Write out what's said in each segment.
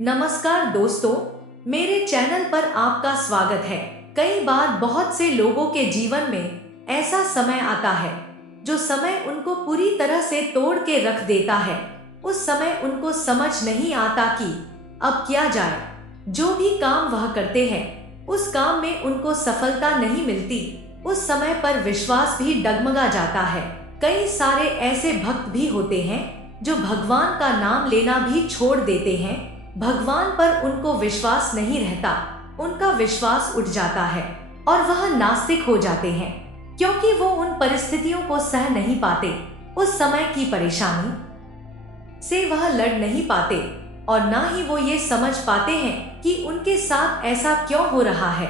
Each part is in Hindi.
नमस्कार दोस्तों, मेरे चैनल पर आपका स्वागत है। कई बार बहुत से लोगों के जीवन में ऐसा समय आता है जो समय उनको पूरी तरह से तोड़ के रख देता है। उस समय उनको समझ नहीं आता कि अब क्या जाए। जो भी काम वह करते हैं उस काम में उनको सफलता नहीं मिलती। उस समय पर विश्वास भी डगमगा जाता है। कई सारे ऐसे भक्त भी होते हैं जो भगवान का नाम लेना भी छोड़ देते हैं। भगवान पर उनको विश्वास नहीं रहता, उनका विश्वास उठ जाता है और वह नास्तिक हो जाते हैं, क्योंकि वो उन परिस्थितियों को सह नहीं पाते। उस समय की परेशानी से वह लड़ नहीं पाते और ना ही वो ये समझ पाते हैं कि उनके साथ ऐसा क्यों हो रहा है।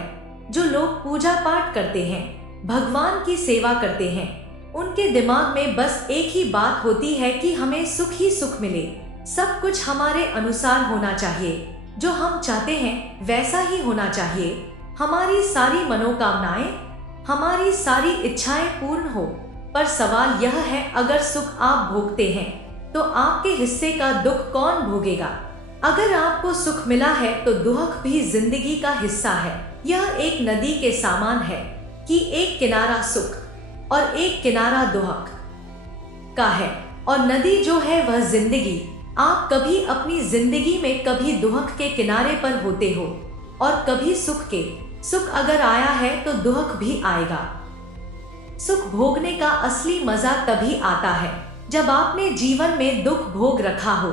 जो लोग पूजा पाठ करते हैं, भगवान की सेवा करते हैं, उनके दिमाग में बस एक ही बात होती है कि हमें सुख ही सुख मिले, सब कुछ हमारे अनुसार होना चाहिए, जो हम चाहते हैं वैसा ही होना चाहिए, हमारी सारी मनोकामनाएं, हमारी सारी इच्छाएं पूर्ण हो। पर सवाल यह है, अगर सुख आप भोगते हैं तो आपके हिस्से का दुख कौन भोगेगा? अगर आपको सुख मिला है तो दुख भी जिंदगी का हिस्सा है। यह एक नदी के समान है कि एक किनारा सुख और एक किनारा दुख का है, और नदी जो है वह जिंदगी। आप कभी अपनी जिंदगी में कभी दुख के किनारे पर होते हो और कभी सुख के। सुख अगर आया है तो दुख भी आएगा। सुख भोगने का असली मजा तभी आता है जब आपने जीवन में दुख भोग रखा हो,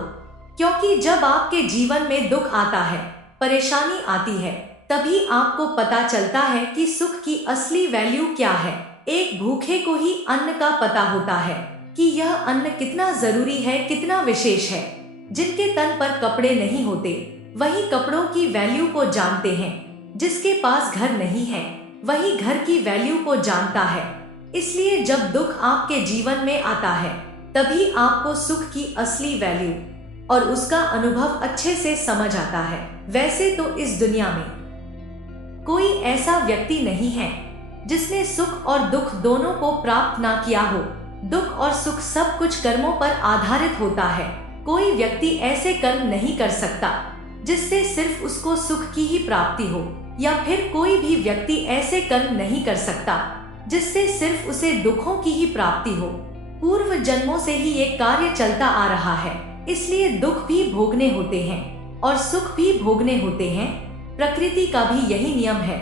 क्योंकि जब आपके जीवन में दुख आता है, परेशानी आती है, तभी आपको पता चलता है कि सुख की असली वैल्यू क्या है। एक भूखे को ही अन्न का पता होता है कि यह अन्न कितना जरूरी है, कितना विशेष है। जिनके तन पर कपड़े नहीं होते वही कपड़ों की वैल्यू को जानते हैं। जिसके पास घर नहीं है वही घर की वैल्यू को जानता है। इसलिए जब दुख आपके जीवन में आता है तभी आपको सुख की असली वैल्यू और उसका अनुभव अच्छे से समझ आता है। वैसे तो इस दुनिया में कोई ऐसा व्यक्ति नहीं है जिसने सुख और दुख दोनों को प्राप्त ना किया हो। दुख और सुख सब कुछ कर्मों पर आधारित होता है। कोई व्यक्ति ऐसे कर्म नहीं कर सकता जिससे सिर्फ उसको सुख की ही प्राप्ति हो, या फिर कोई भी व्यक्ति ऐसे कर्म नहीं कर सकता जिससे सिर्फ उसे दुखों की ही प्राप्ति हो। पूर्व जन्मों से ही ये कार्य चलता आ रहा है, इसलिए दुख भी भोगने होते हैं और सुख भी भोगने होते हैं। प्रकृति का भी यही नियम है।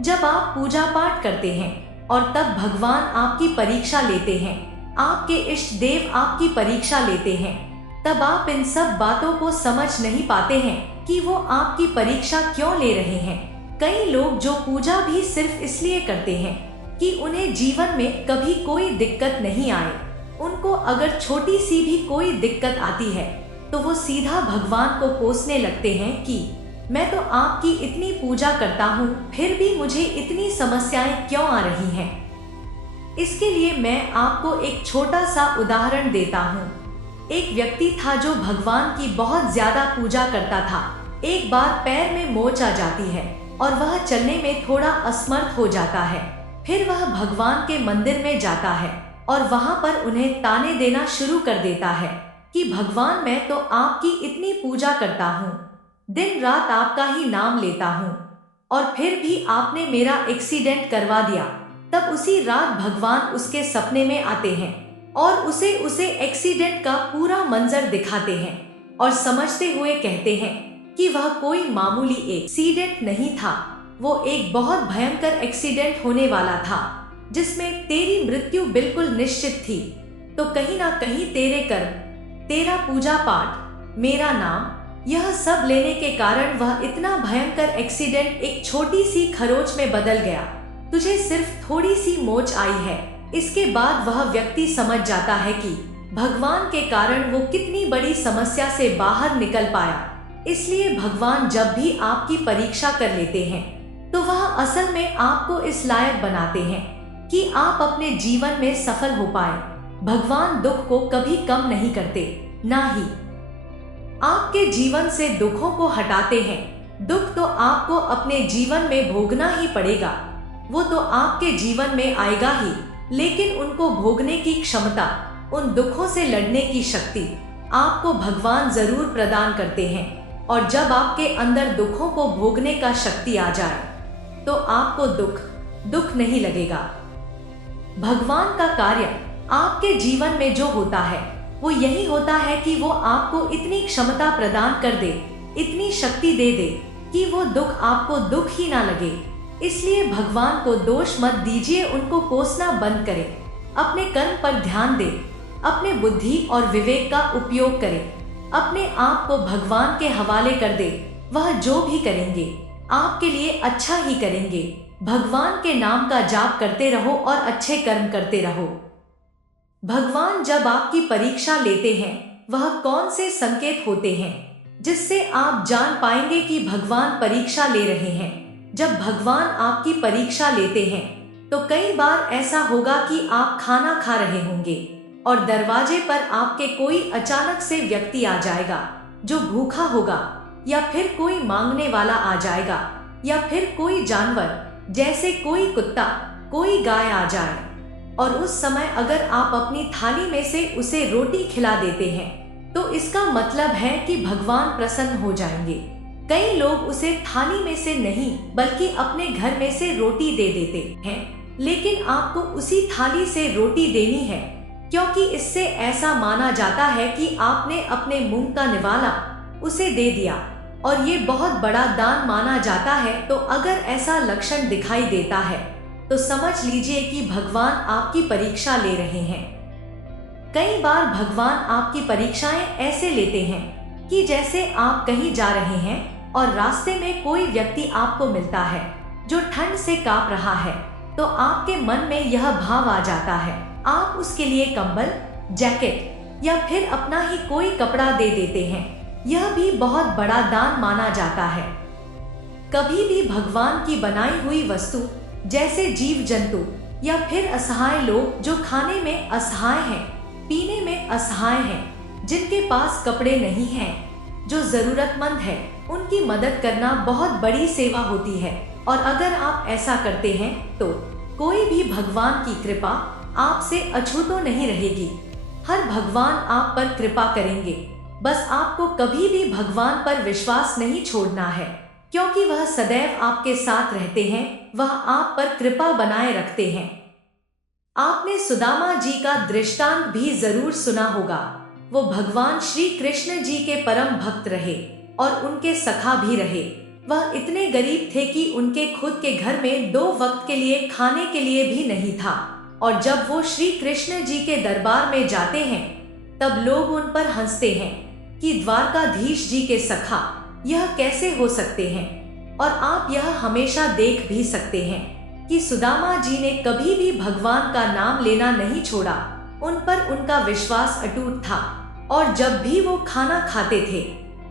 जब आप पूजा पाठ करते हैं और तब भगवान आपकी परीक्षा लेते हैं, आपके इष्ट देव आपकी परीक्षा लेते हैं, तब आप इन सब बातों को समझ नहीं पाते हैं कि वो आपकी परीक्षा क्यों ले रहे हैं। कई लोग जो पूजा भी सिर्फ इसलिए करते हैं कि उन्हें जीवन में कभी कोई दिक्कत नहीं आए, उनको अगर छोटी सी भी कोई दिक्कत आती है तो वो सीधा भगवान को कोसने लगते हैं कि मैं तो आपकी इतनी पूजा करता हूँ, फिर भी मुझे इतनी समस्याएं क्यों आ रही हैं। इसके लिए मैं आपको एक छोटा सा उदाहरण देता हूँ। एक व्यक्ति था जो भगवान की बहुत ज्यादा पूजा करता था। एक बार पैर में मोच आ जाती है और वह चलने में थोड़ा असमर्थ हो जाता है। फिर वह भगवान के मंदिर में जाता है और वहां पर उन्हें ताने देना शुरू कर देता है कि भगवान, मैं तो आपकी इतनी पूजा करता हूँ, दिन रात आपका ही नाम लेता हूँ, और फिर भी आपने मेरा एक्सीडेंट करवा दिया। तब उसी रात भगवान उसके सपने में आते हैं और उसे एक्सीडेंट का पूरा मंजर दिखाते हैं और समझते हुए कहते हैं कि वह कोई मामूली एक्सीडेंट नहीं था, वो एक बहुत भयंकर एक्सीडेंट होने वाला था जिसमें तेरी मृत्यु बिल्कुल निश्चित थी। तो कहीं ना कहीं तेरे कर्म, तेरा पूजा पाठ, मेरा नाम, यह सब लेने के कारण वह इतना भयंकर एक्सीडेंट एक छोटी सी खरोच में बदल गया। तुझे सिर्फ थोड़ी सी मोच आई है। इसके बाद वह व्यक्ति समझ जाता है कि भगवान के कारण वो कितनी बड़ी समस्या से बाहर निकल पाया। इसलिए भगवान जब भी आपकी परीक्षा कर लेते हैं तो वह असल में आपको इस लायक बनाते हैं कि आप अपने जीवन में सफल हो पाए। भगवान दुख को कभी कम नहीं करते, ना ही आपके जीवन से दुखों को हटाते हैं। दुख तो आपको अपने जीवन में भोगना ही पड़ेगा, वो तो आपके जीवन में आएगा ही, लेकिन उनको भोगने की क्षमता, उन दुखों से लड़ने की शक्ति आपको भगवान जरूर प्रदान करते हैं। और जब आपके अंदर दुखों को भोगने का शक्ति आ जाए तो आपको दुख नहीं लगेगा। भगवान का कार्य आपके जीवन में जो होता है वो यही होता है कि वो आपको इतनी क्षमता प्रदान कर दे, इतनी शक्ति दे दे कि वो दुख आपको दुख ही ना लगे। इसलिए भगवान को दोष मत दीजिए, उनको कोसना बंद करें, अपने कर्म पर ध्यान दें, अपने बुद्धि और विवेक का उपयोग करें, अपने आप को भगवान के हवाले कर दे। वह जो भी करेंगे आपके लिए अच्छा ही करेंगे। भगवान के नाम का जाप करते रहो और अच्छे कर्म करते रहो। भगवान जब आपकी परीक्षा लेते हैं वह कौन से संकेत होते हैं जिससे आप जान पाएंगे कि भगवान परीक्षा ले रहे हैं। जब भगवान आपकी परीक्षा लेते हैं तो कई बार ऐसा होगा कि आप खाना खा रहे होंगे और दरवाजे पर आपके कोई अचानक से व्यक्ति आ जाएगा जो भूखा होगा, या फिर कोई मांगने वाला आ जाएगा, या फिर कोई जानवर जैसे कोई कुत्ता, कोई गाय आ जाए, और उस समय अगर आप अपनी थाली में से उसे रोटी खिला देते हैं तो इसका मतलब है कि भगवान प्रसन्न हो जाएंगे। कई लोग उसे थाली में से नहीं बल्कि अपने घर में से रोटी दे देते हैं, लेकिन आपको उसी थाली से रोटी देनी है क्योंकि इससे ऐसा माना जाता है कि आपने अपने मुंह का निवाला उसे दे दिया और ये बहुत बड़ा दान माना जाता है। तो अगर ऐसा लक्षण दिखाई देता है तो समझ लीजिए कि भगवान आपकी परीक्षा ले रहे हैं। कई बार भगवान आपकी परीक्षाएं ऐसे लेते हैं कि जैसे आप कहीं जा रहे हैं और रास्ते में कोई व्यक्ति आपको मिलता है जो ठंड से कांप रहा है, तो आपके मन में यह भाव आ जाता है, आप उसके लिए कंबल, जैकेट या फिर अपना ही कोई कपड़ा दे देते हैं। यह भी बहुत बड़ा दान माना जाता है। कभी भी भगवान की बनाई हुई वस्तु जैसे जीव जंतु या फिर असहाय लोग जो खाने में असहाय हैं, पीने में असहाय हैं, जिनके पास कपड़े नहीं हैं, जो जरूरतमंद है, उनकी मदद करना बहुत बड़ी सेवा होती है। और अगर आप ऐसा करते हैं तो कोई भी भगवान की कृपा आपसे अछूतो नहीं रहेगी। हर भगवान आप पर कृपा करेंगे। बस आपको कभी भी भगवान पर विश्वास नहीं छोड़ना है क्योंकि वह सदैव आपके साथ रहते हैं, वह आप पर कृपा बनाए रखते हैं। आपने सुदामा जी का दृष्टांत भी जरूर सुना होगा। वो भगवान श्री कृष्ण जी के परम भक्त रहे और उनके सखा भी रहे। वह इतने गरीब थे कि उनके खुद के घर में 2 वक्त के लिए खाने के लिए भी नहीं था, और जब वो श्री कृष्ण जी के दरबार में जाते हैं तब लोग उन पर हंसते हैं कि द्वारकाधीश जी के सखा यह कैसे हो सकते हैं। और आप यह हमेशा देख भी सकते हैं कि सुदामा जी ने कभी भी भगवान का नाम लेना नहीं छोड़ा। उन पर उनका विश्वास अटूट था और जब भी वो खाना खाते थे,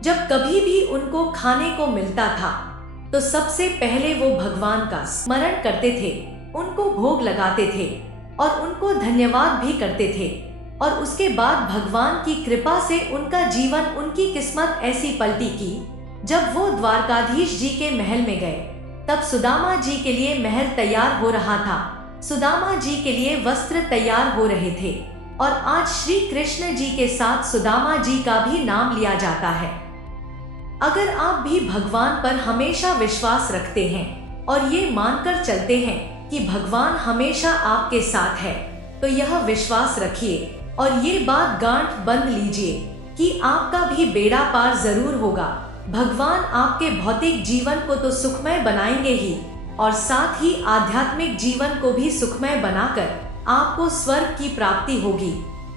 जब कभी भी उनको खाने को मिलता था तो सबसे पहले वो भगवान का स्मरण करते थे, उनको भोग लगाते थे और उनको धन्यवाद भी करते थे। और उसके बाद भगवान की कृपा से उनका जीवन, उनकी किस्मत ऐसी पलटी कि जब वो द्वारकाधीश जी के महल में गए तब सुदामा जी के लिए महल तैयार हो रहा था, सुदामा जी के लिए वस्त्र तैयार हो रहे थे। और आज श्री कृष्ण जी के साथ सुदामा जी का भी नाम लिया जाता है। अगर आप भी भगवान पर हमेशा विश्वास रखते हैं और ये मानकर चलते हैं कि भगवान हमेशा आपके साथ है, तो यह विश्वास रखिए और ये बात गांठ बंद लीजिए कि आपका भी बेड़ा पार जरूर होगा। भगवान आपके भौतिक जीवन को तो सुखमय बनाएंगे ही, और साथ ही आध्यात्मिक जीवन को भी सुखमय बनाकर आपको स्वर्ग की प्राप्ति होगी।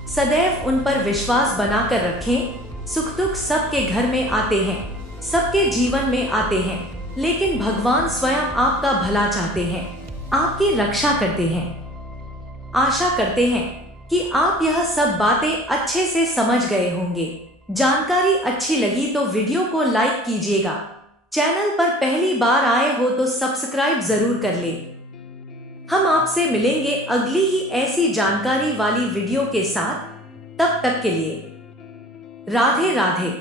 सदैव उन पर विश्वास बनाकर रखें। सुख दुख सबके घर में आते हैं, सबके जीवन में आते हैं, लेकिन भगवान स्वयं आपका भला चाहते हैं, आपकी रक्षा करते हैं। आशा करते हैं कि आप यह सब बातें अच्छे से समझ गए होंगे। जानकारी अच्छी लगी तो वीडियो को लाइक कीजिएगा। चैनल पर पहली बार आए हो तो सब्सक्राइब जरूर कर ले। हम आपसे मिलेंगे अगली ही ऐसी जानकारी वाली वीडियो के साथ। तब तक के लिए राधे राधे।